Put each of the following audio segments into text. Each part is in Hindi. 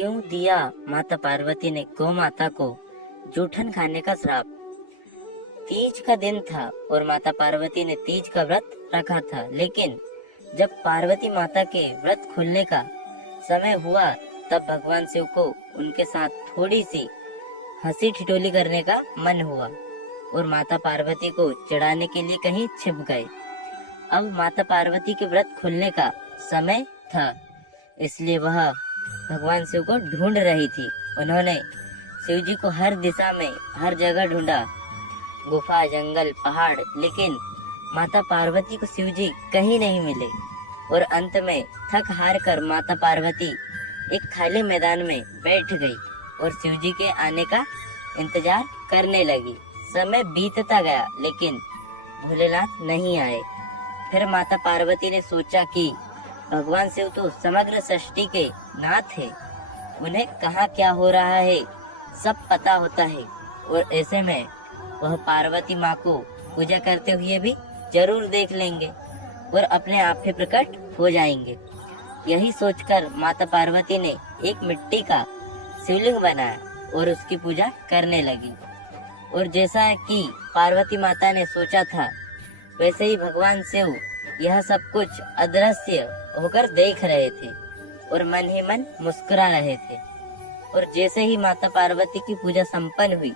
क्यों दिया माता पार्वती ने गौ माता को जूठन खाने का श्राप। तीज का दिन था और माता पार्वती ने तीज का व्रत रखा था, लेकिन जब पार्वती माता के व्रत खुलने का समय हुआ तब भगवान शिव को उनके साथ थोड़ी सी हंसी ठिठोली करने का मन हुआ और माता पार्वती को चिढ़ाने के लिए कहीं छिप गए। अब माता पार्वती के व्रत खुलने का समय था, इसलिए वह भगवान शिव को ढूंढ रही थी। उन्होंने शिव जी को हर दिशा में हर जगह ढूंढा, गुफा, जंगल, पहाड़, लेकिन माता पार्वती को शिव जी कहीं नहीं मिले। और अंत में थक हार कर माता पार्वती एक खाली मैदान में बैठ गई और शिव जी के आने का इंतजार करने लगी। समय बीतता गया लेकिन भोलेनाथ नहीं आए। फिर माता पार्वती ने सोचा कि भगवान शिव तो समग्र सृष्टि के नाथ है, उन्हें कहाँ क्या हो रहा है सब पता होता है और ऐसे में वह पार्वती माँ को पूजा करते हुए भी जरूर देख लेंगे और अपने आप ही प्रकट हो जाएंगे। यही सोचकर माता पार्वती ने एक मिट्टी का शिवलिंग बनाया और उसकी पूजा करने लगी। और जैसा कि पार्वती माता ने सोचा था वैसे ही भगवान शिव यह सब कुछ अदृश्य होकर देख रहे थे और मन ही मन मुस्कुरा रहे थे। और जैसे ही माता पार्वती की पूजा संपन्न हुई,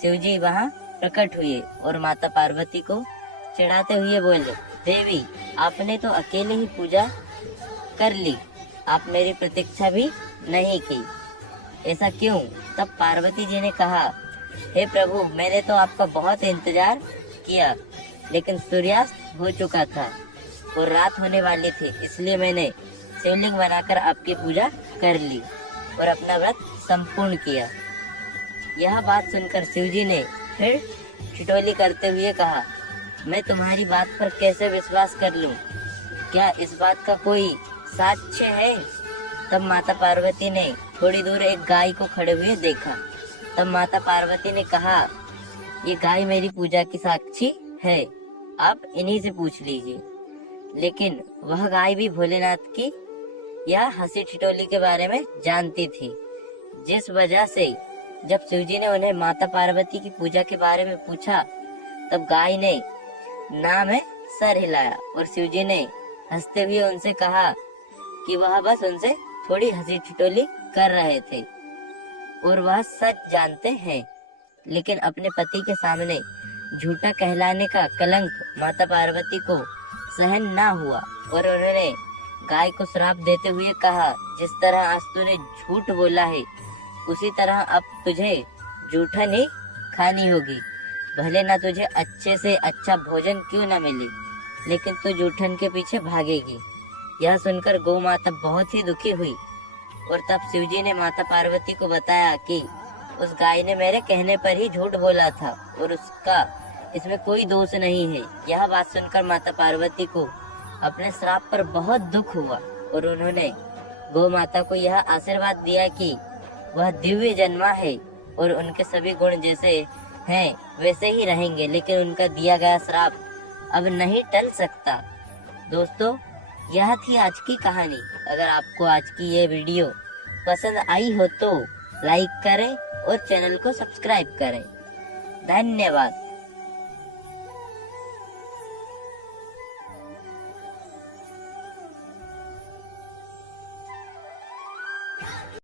शिव जी वहाँ प्रकट हुए और माता पार्वती को चिढ़ाते हुए बोले, देवी आपने तो अकेले ही पूजा कर ली, आप मेरी प्रतीक्षा भी नहीं की, ऐसा क्यों? तब पार्वती जी ने कहा, हे प्रभु, मैंने तो आपका बहुत इंतजार किया, लेकिन सूर्यास्त हो चुका था और रात होने वाली थी, इसलिए मैंने शिवलिंग बनाकर आपकी पूजा कर ली और अपना व्रत संपूर्ण किया। यह बात सुनकर शिवजी ने फिर ठिठोली करते हुए कहा, मैं तुम्हारी बात पर कैसे विश्वास कर लूं? क्या इस बात का कोई साक्ष्य है? तब माता पार्वती ने थोड़ी दूर एक गाय को खड़े हुए देखा। तब माता पार्वती ने कहा, ये गाय मेरी पूजा की साक्षी है, आप इन्हीं से पूछ लीजिए। लेकिन वह गाय भी भोलेनाथ की या हंसी ठिठोली के बारे में जानती थी, जिस वजह से जब शिवजी ने उन्हें माता पार्वती की पूजा के बारे में पूछा तब गाय ने ना में सर हिलाया और शिवजी ने हंसते हुए उनसे कहा कि वह बस उनसे थोड़ी हंसी ठिठोली कर रहे थे और वह सच जानते हैं, लेकिन अपने पति के सामने झूठा कहलाने का कलंक माता पार्वती को सहन ना हुआ और उन्होंने गाय को श्राप देते हुए कहा, जिस तरह आज तूने झूठ बोला है उसी तरह अब तुझे जूठन ही खानी होगी। भले ना तुझे अच्छे से अच्छा भोजन क्यों ना मिले, लेकिन तू जूठन के पीछे भागेगी। यह सुनकर गौ माता बहुत ही दुखी हुई और तब शिवजी ने माता पार्वती को बताया कि उस गाय ने मेरे कहने पर ही झूठ बोला था और उसका इसमें कोई दोष नहीं है। यह बात सुनकर माता पार्वती को अपने श्राप पर बहुत दुख हुआ और उन्होंने गौ माता को यह आशीर्वाद दिया कि वह दिव्य जन्मा है और उनके सभी गुण जैसे हैं वैसे ही रहेंगे, लेकिन उनका दिया गया श्राप अब नहीं टल सकता। दोस्तों, यह थी आज की कहानी। अगर आपको आज की ये वीडियो पसंद आई हो तो लाइक करें और चैनल को सब्सक्राइब करें। धन्यवाद।